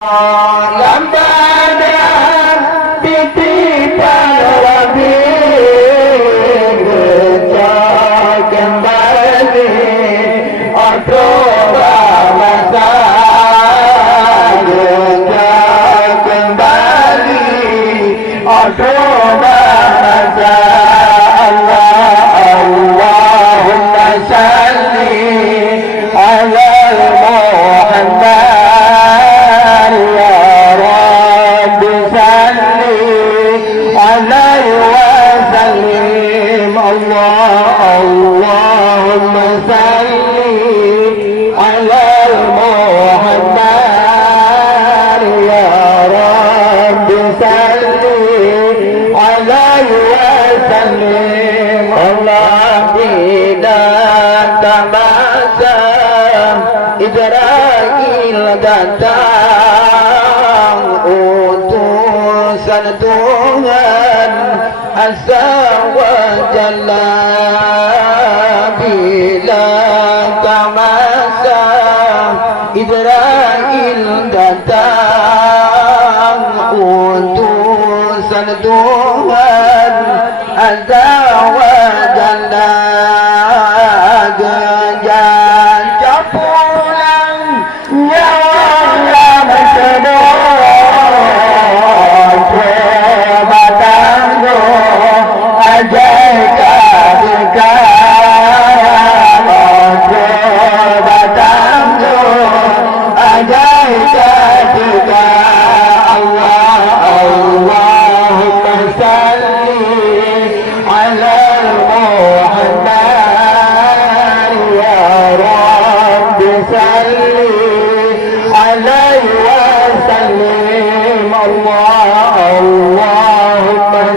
Lambada titipan Rabbi Gejak kembali Ordoba masa Gejak kembali Ordoba masa Allahumma salli ala Muhammad اللهم صل على محمد يا رب صل عليه وسلم الله إذا تبسم Israel datang utusan Tuhan Azza wa Jalla bila kamasa Israel datang utusan Tuhan Azza wa Jalla gejajah pulang nyawa lama sedih batang ajai kabika batang ajai kabika Allahumma salli ala Muhammad ya Rabbi salli alaihi wa sallim Allahumma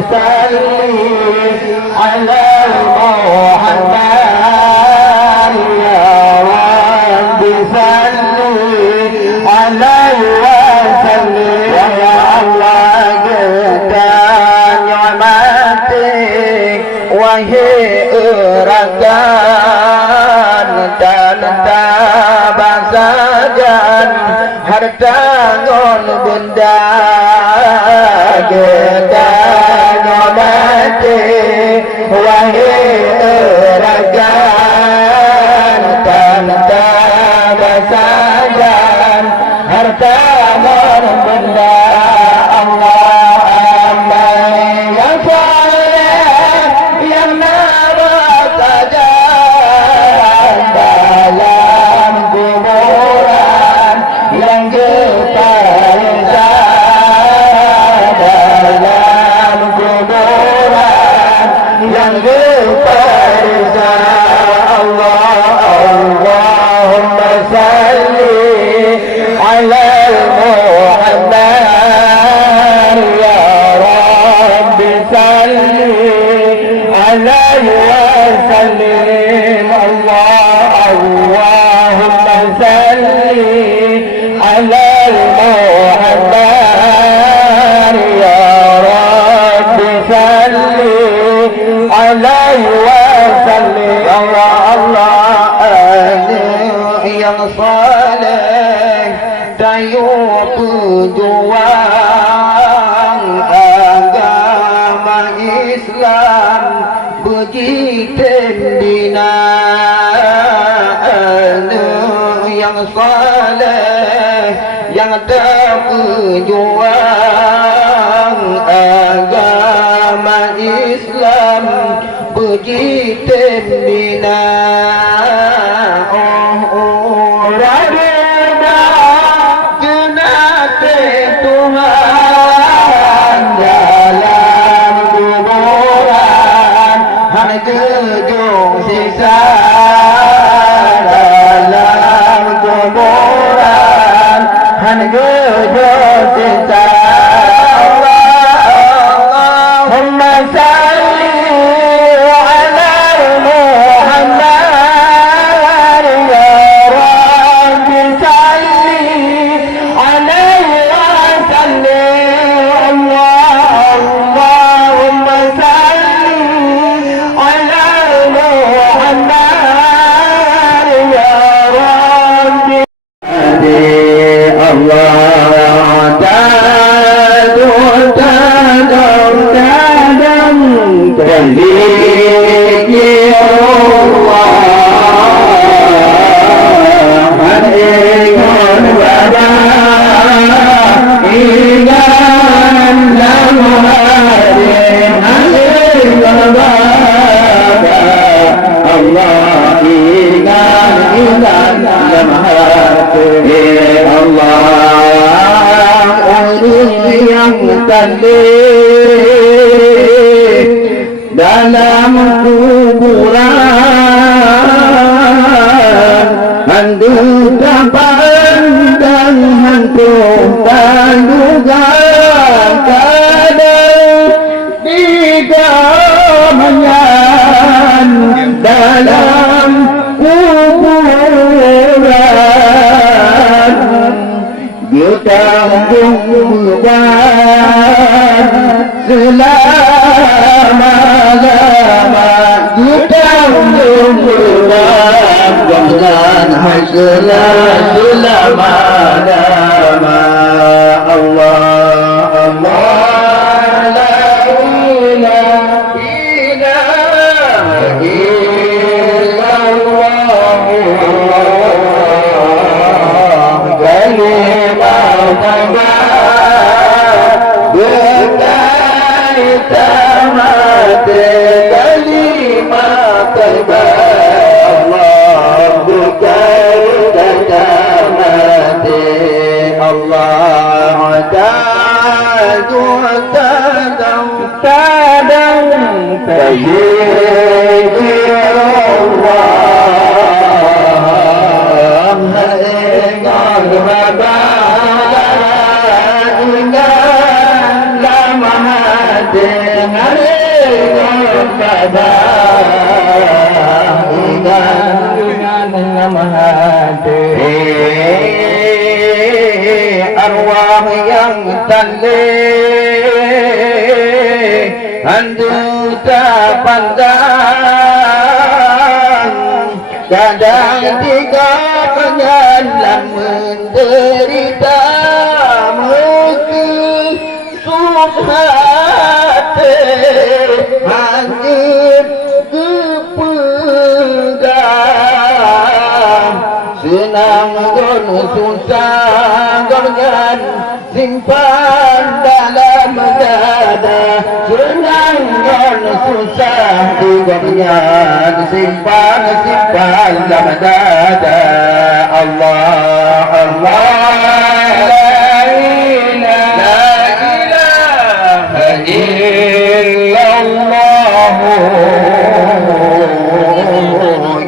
salli ala Muhammad ya Rabbi salli alaihi wa sallim ya Allah kita nyamati wahai urakan dan tabasajan harta ngon benda kita nyamati wahai urakan dan tabasajan harta ngon benda yang saleh dayuh pejuang agama Islam begitu bina yang saleh yang berjuang agama Islam begitu bina Allahumma salli ala Allah dalam kuburan hantu tak pandang hantu tak duga kadang digamangan dalam kuburan ditanggung beban selama-lama ditanggung beban dan selama-lama. Allah Allah la ilaha illallah kalimat Allah berkata Allah tadang arwah yang tanding hantu tak pandang kadang tiga penyalam menderita mengusuk hati hanyut kepegang senang dan susah dengan simpan dalam dada senang dan susah dengan simpan dalam dada Allah Allah la ilaha illallah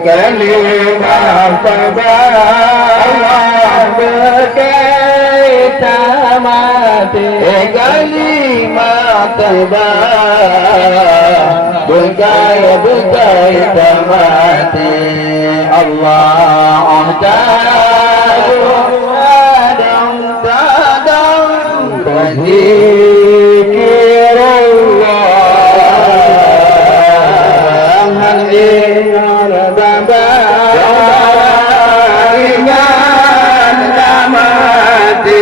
kalimat berkait mati Allah tadang berzikirullah ingat baba ingat mati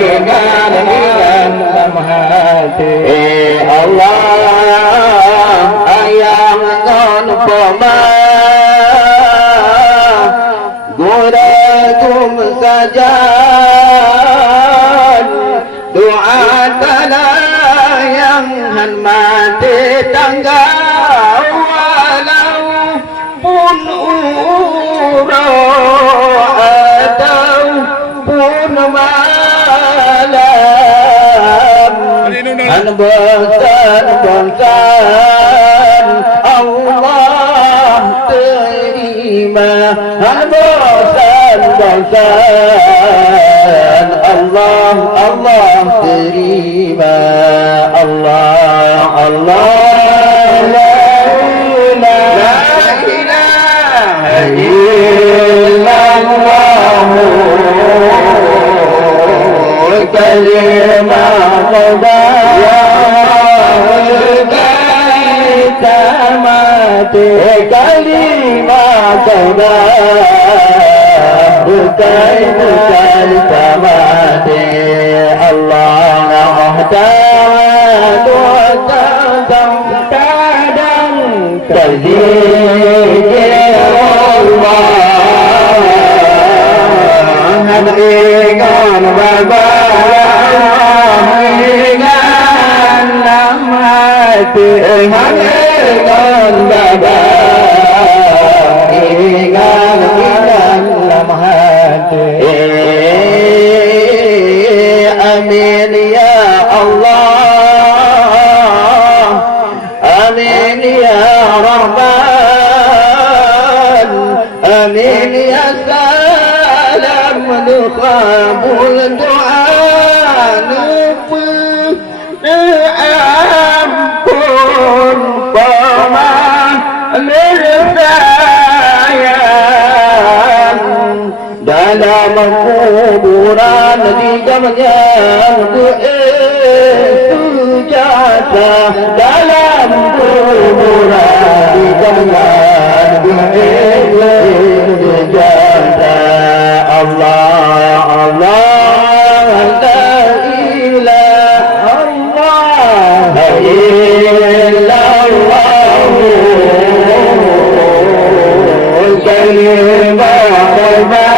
ingat baba Allah ayam ngon poma gurakum saja doa tanah yang han mati tangga walaupun urah ataupun bosan Allah terima bosan Allah terima Allah la ilaha illallah kalimat kalimat كيفك التمات الله أحتاج تزيد الله هديكم ببارك لمات هديكم ببارك لمات آمين يا الله آمين يا رحمن آمين يا سلام نقابل الدعاء أمكن فما للفايان dalam kuburan di gamnya sujata dalam kuburan di gamnya sujata Allah Allah la ilaha Allah la illallah Allah